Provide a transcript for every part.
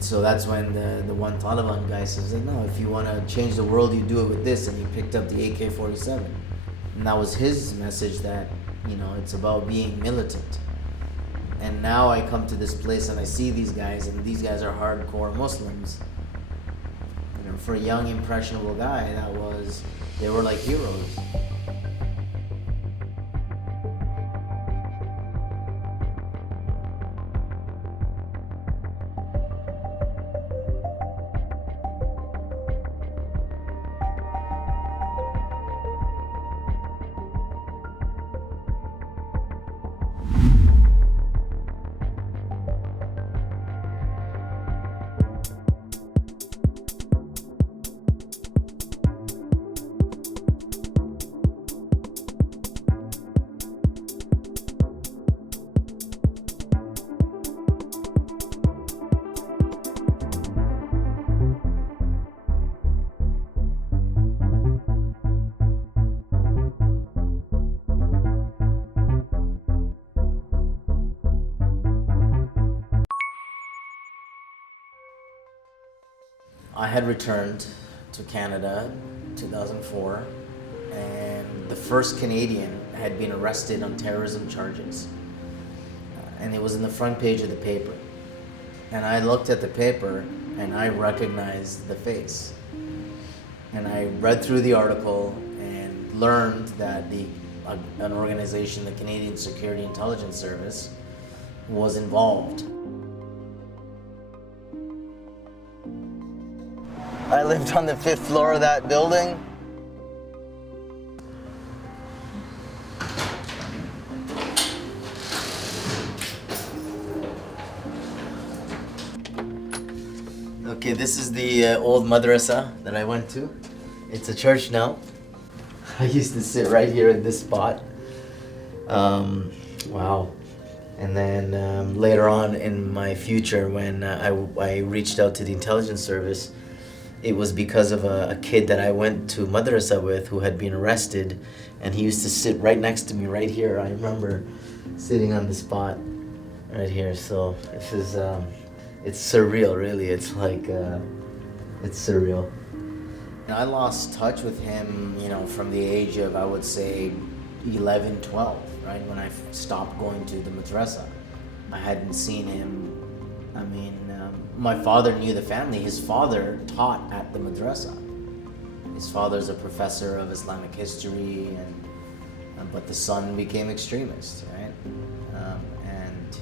And so that's when the one Taliban guy says, no, if you want to change the world, you do it with this. And he picked up the AK-47. And that was his message that, it's about being militant. And now I come to this place and I see these guys, and these guys are hardcore Muslims. For a young, impressionable guy, they were like heroes. I had returned to Canada in 2004, and the first Canadian had been arrested on terrorism charges. And it was in the front page of the paper. And I looked at the paper and I recognized the face. And I read through the article and learned that an organization, the Canadian Security Intelligence Service, was involved. I lived on the 5th floor of that building. Okay, this is the old madrasa that I went to. It's a church now. I used to sit right here in this spot. Wow. And then later on in my future, when I reached out to the intelligence service, it was because of a kid that I went to madrasa with who had been arrested, and he used to sit right next to me right here. I remember sitting on the spot right here. So this is, it's surreal, really. It's like, it's surreal. I lost touch with him, from the age of, I would say, 11, 12, right? When I stopped going to the madrasa. I hadn't seen him. My father knew the family. His father taught at the madrasa. His father's a professor of Islamic history, but the son became extremist, right? And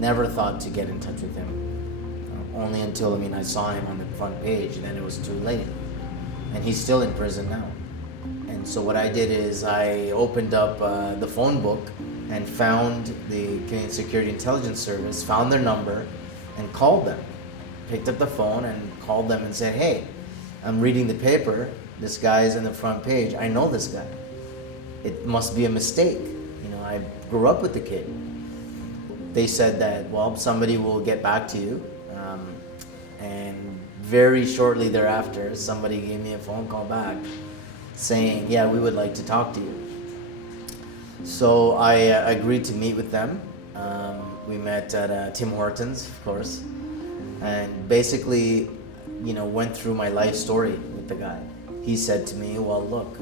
never thought to get in touch with him. Only until, I saw him on the front page, and then it was too late. And he's still in prison now. And so what I did is I opened up the phone book and found the Canadian Security Intelligence Service, found their number, and called them. Picked up the phone and called them and said, hey, I'm reading the paper. This guy's in the front page. I know this guy. It must be a mistake. I grew up with the kid. They said that, well, somebody will get back to you. And very shortly thereafter, somebody gave me a phone call back saying, yeah, we would like to talk to you. So I agreed to meet with them. We met at Tim Hortons, of course, and basically, went through my life story with the guy. He said to me, well, look,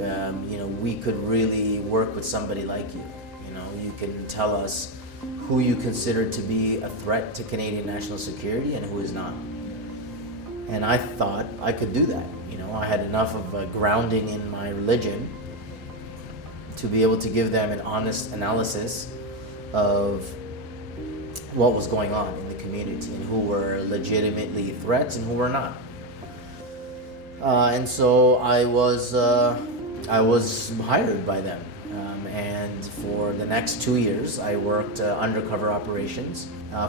we could really work with somebody like you. You can tell us who you consider to be a threat to Canadian national security and who is not. And I thought I could do that. I had enough of a grounding in my religion to be able to give them an honest analysis of what was going on in the community and who were legitimately threats and who were not. And so I was hired by them. And for the next 2 years, I worked undercover operations,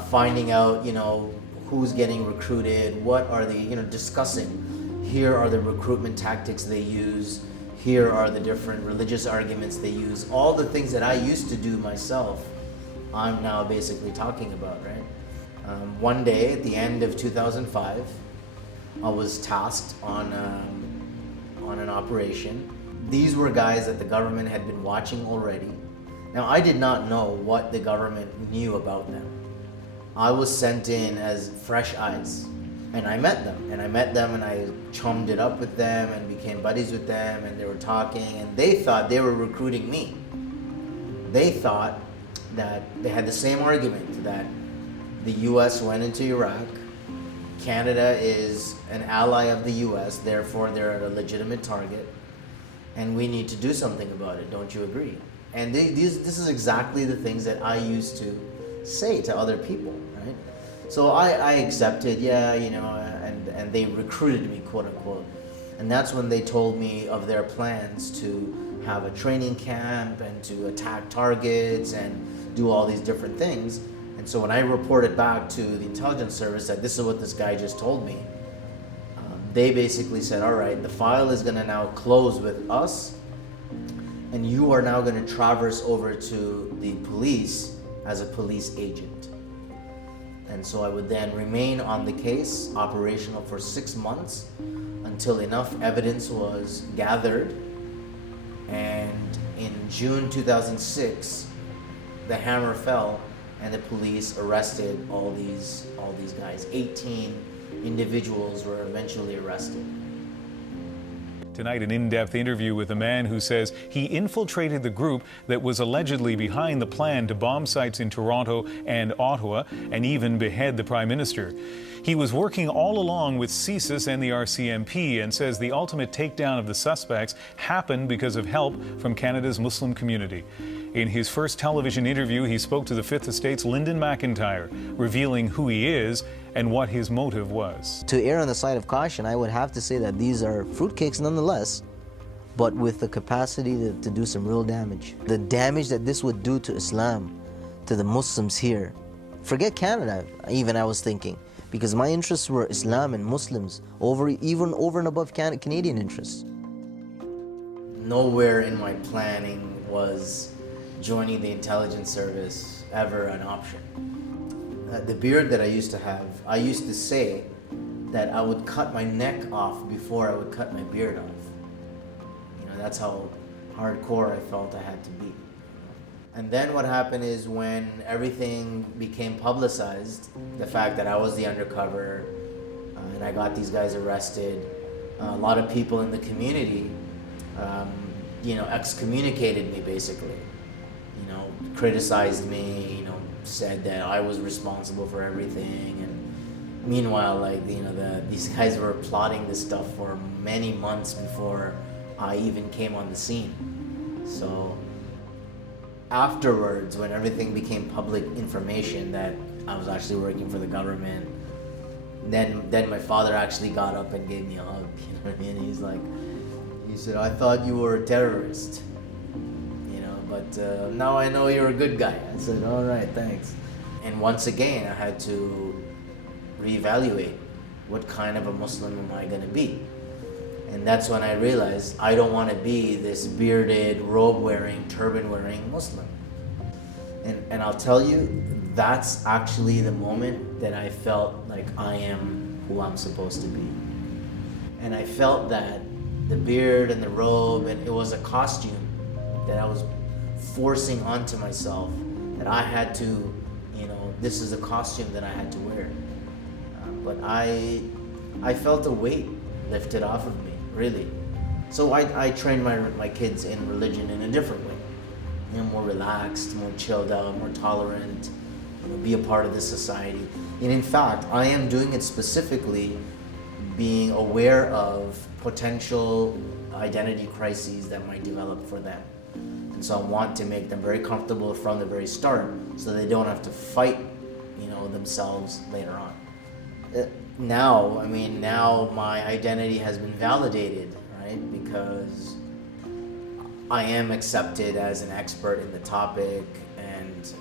finding out, who's getting recruited, what are they, discussing. Here are the recruitment tactics they use. Here are the different religious arguments they use. All the things that I used to do myself, I'm now basically talking about, right? One day at the end of 2005, I was tasked on an operation. These were guys that the government had been watching already. Now, I did not know what the government knew about them. I was sent in as fresh eyes. And I met them, and I chummed it up with them and became buddies with them, and they were talking, and they thought they were recruiting me. They thought that they had the same argument that the US went into Iraq, Canada is an ally of the US, therefore they're a legitimate target, and we need to do something about it, don't you agree? And this is exactly the things that I used to say to other people, right? So I accepted, yeah, you know, and they recruited me, quote unquote. And that's when they told me of their plans to have a training camp and to attack targets and do all these different things. And so when I reported back to the intelligence service that this is what this guy just told me, they basically said, all right, the file is going to now close with us, and you are now going to traverse over to the police as a police agent. And so I would then remain on the case, operational for 6 months, until enough evidence was gathered. And in June 2006, the hammer fell, and the police arrested all these guys. 18 individuals were eventually arrested. Tonight, an in-depth interview with a man who says he infiltrated the group that was allegedly behind the plan to bomb sites in Toronto and Ottawa and even behead the Prime Minister. He was working all along with CSIS and the RCMP and says the ultimate takedown of the suspects happened because of help from Canada's Muslim community. In his first television interview, he spoke to the Fifth Estate's Lyndon McIntyre, revealing who he is and what his motive was. To err on the side of caution, I would have to say that these are fruitcakes nonetheless, but with the capacity to do some real damage. The damage that this would do to Islam, to the Muslims here. Forget Canada, even I was thinking, because my interests were Islam and Muslims, even over and above Canadian interests. Nowhere in my planning was joining the intelligence service ever an option. The beard that I used to have, I used to say that I would cut my neck off before I would cut my beard off. You know, that's how hardcore I felt I had to be. And then what happened is when everything became publicized, the fact that I was the undercover and I got these guys arrested, a lot of people in the community, excommunicated me basically. Criticized me, said that I was responsible for everything, and meanwhile, these guys were plotting this stuff for many months before I even came on the scene. So afterwards, when everything became public information that I was actually working for the government, then my father actually got up and gave me a hug. You know what I mean? He said, I thought you were a terrorist. But now I know you're a good guy. I said, all right, thanks. And once again, I had to reevaluate what kind of a Muslim am I going to be. And that's when I realized I don't want to be this bearded, robe-wearing, turban-wearing Muslim. And I'll tell you, that's actually the moment that I felt like I am who I'm supposed to be. And I felt that the beard and the robe, and it was a costume that I was forcing onto myself, that I had to, this is a costume that I had to wear. But I felt a weight lifted off of me, really. So I trained my kids in religion in a different way. More relaxed, more chilled out, more tolerant, be a part of this society. And in fact, I am doing it specifically being aware of potential identity crises that might develop for them. So I want to make them very comfortable from the very start so they don't have to fight, themselves later on. Now my identity has been validated, right? Because I am accepted as an expert in the topic, and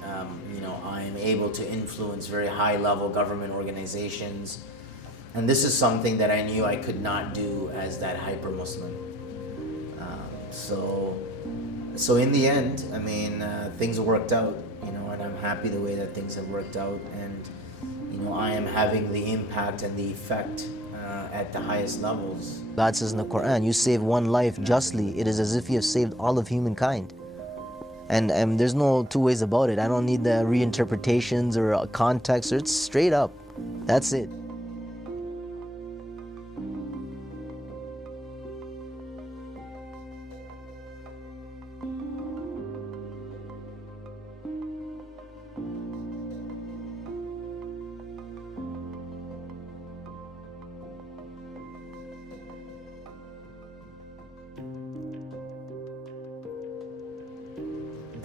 I am able to influence very high-level government organizations. And this is something that I knew I could not do as that hyper-Muslim. So in the end, things worked out, and I'm happy the way that things have worked out, and I am having the impact and the effect at the highest levels. God says in the Quran, you save one life justly, it is as if you have saved all of humankind. And there's no two ways about it. I don't need the reinterpretations or context. It's straight up. That's it.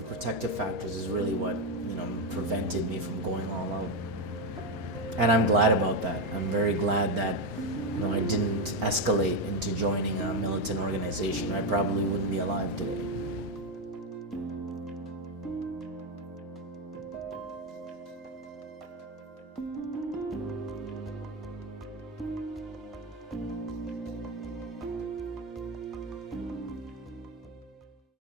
Protective factors is really what prevented me from going all out, and I'm glad about that. I'm very glad that I didn't escalate into joining a militant organization. I probably wouldn't be alive today.